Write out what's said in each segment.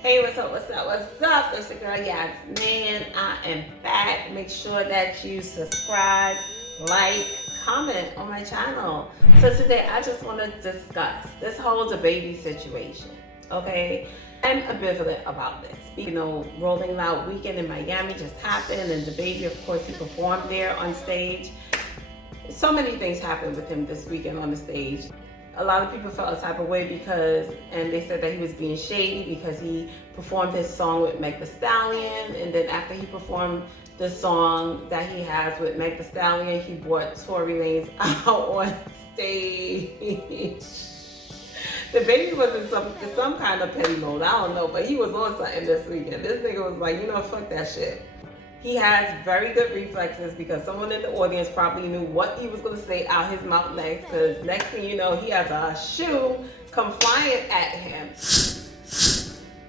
Hey, what's up, what's up, what's up? It's your girl Yasmin. I am back. Make sure that you subscribe, like, comment on my channel. So today I just want to discuss this whole DaBaby situation, okay? I'm ambivalent about this. You know, Rolling Loud weekend in Miami just happened, and DaBaby, of course, he performed there on stage. So many things happened with him this weekend on the stage. A lot of people felt a type of way because, and they said that he was being shady because he performed his song with Meg Thee Stallion, and then after he performed the song that he has with Meg Thee Stallion, he brought Tory Lanez out on stage. DaBaby was in some kind of petty mode, I don't know, but he was on something this weekend. This nigga was like, you know, fuck that shit. He has very good reflexes because someone in the audience probably knew what he was going to say out his mouth next, because next thing you know, he has a shoe come flying at him.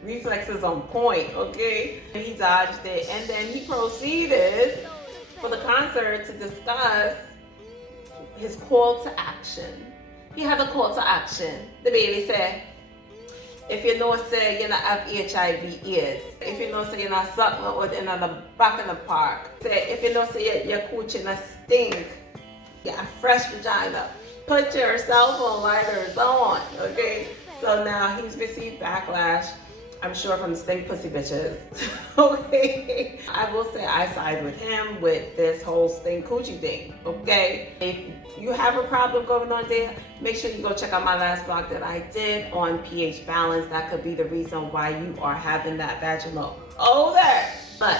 Reflexes on point, okay? And he dodged it, and then he proceeded for the concert to discuss his call to action. He had a call to action. DaBaby said, if you know say you not have HIV AIDS, if you know say you're not sucking out in the back in the park, say if you know say your coochie not stink, you got a fresh vagina, put your cell phone lighters on, okay? So now he's received backlash, I'm sure, from the stink pussy bitches, okay? I will say I side with him with this whole stink coochie thing, okay? If you have a problem going on there, make sure you go check out my last vlog that I did on pH balance. That could be the reason why you are having that vaginal odor. But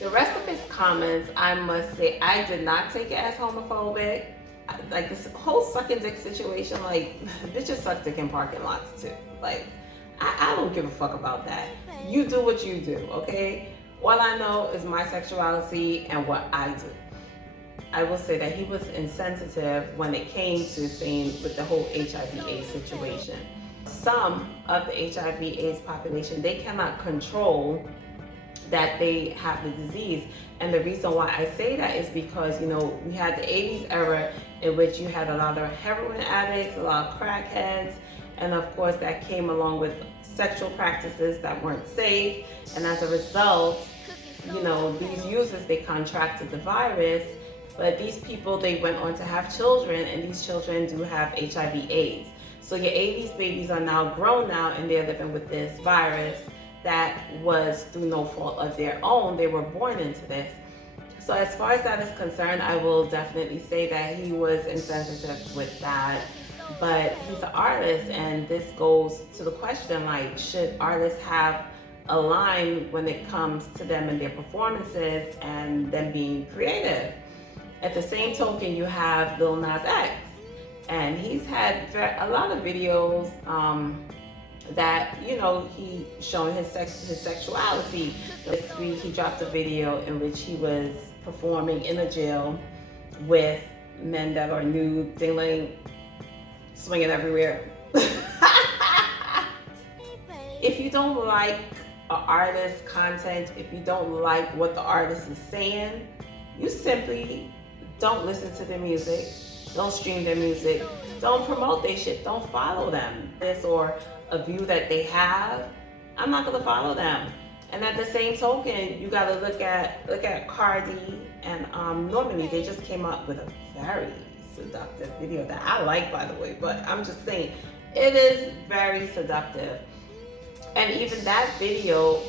the rest of his comments, I must say, I did not take it as homophobic. Like this whole sucking dick situation, like bitches suck dick in parking lots too. Like, I don't give a fuck about that. You do what you do, okay? All I know is my sexuality and what I do. I will say that he was insensitive when it came to saying with the whole HIV/AIDS situation. Some of the HIV/AIDS population, they cannot control that they have the disease. And the reason why I say that is because, you know, we had the 80s era in which you had a lot of heroin addicts, a lot of crackheads, and of course that came along with sexual practices that weren't safe. And as a result, you know, these users, they contracted the virus, but these people, they went on to have children, and these children do have HIV/AIDS. So your 80s babies are now grown now, and they're living with this virus that was through no fault of their own. They were born into this. So as far as that is concerned, I will definitely say that he was insensitive with that. But he's an artist, and this goes to the question, like, should artists have a line when it comes to them and their performances and them being creative? At the same token, you have Lil Nas X, and he's had a lot of videos that, you know, he showing his sexuality. This week he dropped a video in which he was performing in a jail with men that are nude, dingling, swinging everywhere. If you don't like an artist's content, if you don't like what the artist is saying, you simply don't listen to their music, don't stream their music, don't promote their shit, don't follow them. This or a view that they have, I'm not gonna follow them. And at the same token, you gotta look at Cardi and Normally. They just came up with a very seductive video that I like, by the way, but I'm just saying it is very seductive. And even that video,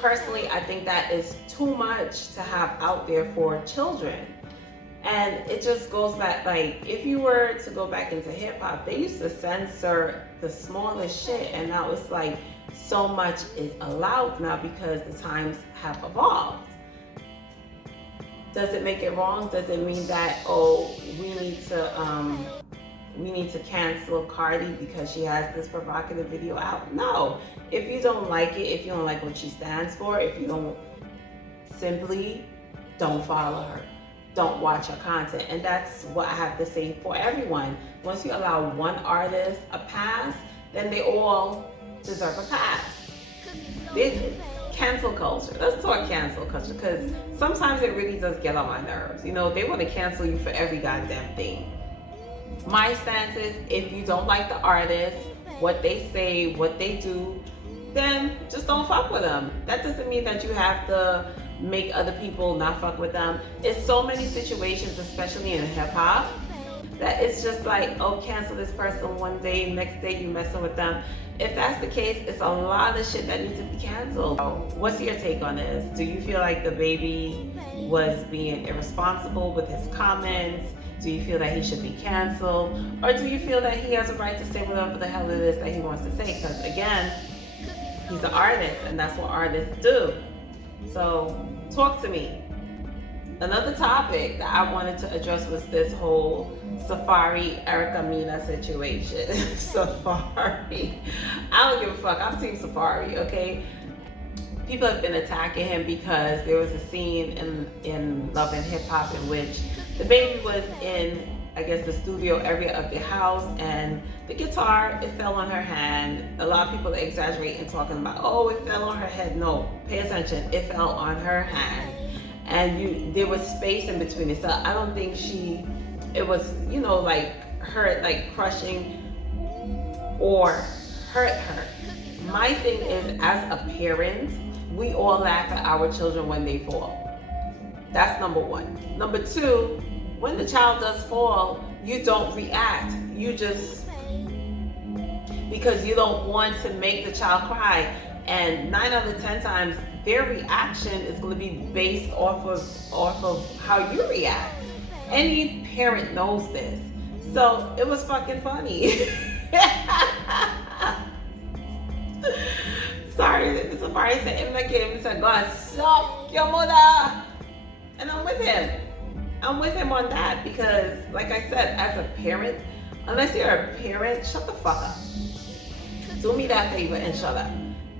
personally, I think that is too much to have out there for children. And it just goes back, like, if you were to go back into hip hop, they used to censor the smallest shit, and now it's like so much is allowed now because the times have evolved. Does it make it wrong? Does it mean that, oh, we need to cancel Cardi because she has this provocative video out? No. If you don't like it, if you don't like what she stands for, if you don't, simply don't follow her. Don't watch her content. And that's what I have to say for everyone. Once you allow one artist a pass, then they all deserve a pass. Cancel culture. Let's talk cancel culture, because sometimes it really does get on my nerves. You know, they want to cancel you for every goddamn thing. My stance is, if you don't like the artist, what they say, what they do, then just don't fuck with them. That doesn't mean that you have to make other people not fuck with them. It's so many situations, especially in hip hop, that it's just like, oh, cancel this person one day, next day you messing with them. If that's the case, it's a lot of shit that needs to be canceled. What's your take on this? Do you feel like the baby was being irresponsible with his comments? Do you feel that he should be canceled? Or do you feel that he has a right to say whatever the hell it is that he wants to say? Because again, he's an artist and that's what artists do. So talk to me. Another topic that I wanted to address was this whole Safaree Erica Mena situation. Safaree. I don't give a fuck. I'm Team Safaree, okay? People have been attacking him because there was a scene in Love and Hip Hop in which the baby was in, I guess, the studio area of the house, and the guitar, it fell on her hand. A lot of people exaggerate and talking about, oh, it fell on her head. No, pay attention. It fell on her hand. And there was space in between it. So I don't think it was, like hurt, like crushing or hurt her. My thing is, as a parent, we all laugh at our children when they fall. That's number one. Number two, when the child does fall, you don't react. You just, because you don't want to make the child cry. And 9 out of 10 times, their reaction is going to be based off of how you react. Any parent knows this. So it was fucking funny. Sorry, Safaree said, "He said, God, suck your mother." And I'm with him. I'm with him on that because, like I said, as a parent, unless you're a parent, shut the fuck up. Do me that favor and shut up.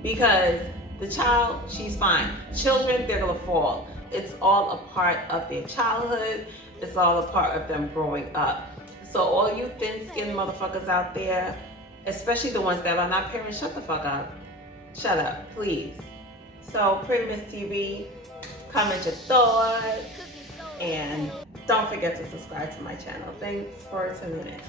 Because the child, she's fine. Children, they're gonna fall. It's all a part of their childhood. It's all a part of them growing up. So all you thin-skinned motherfuckers out there, especially the ones that are not parents, shut the fuck up. Shut up, please. So, Pretty Miss TV, comment your thoughts, and don't forget to subscribe to my channel. Thanks for tuning in.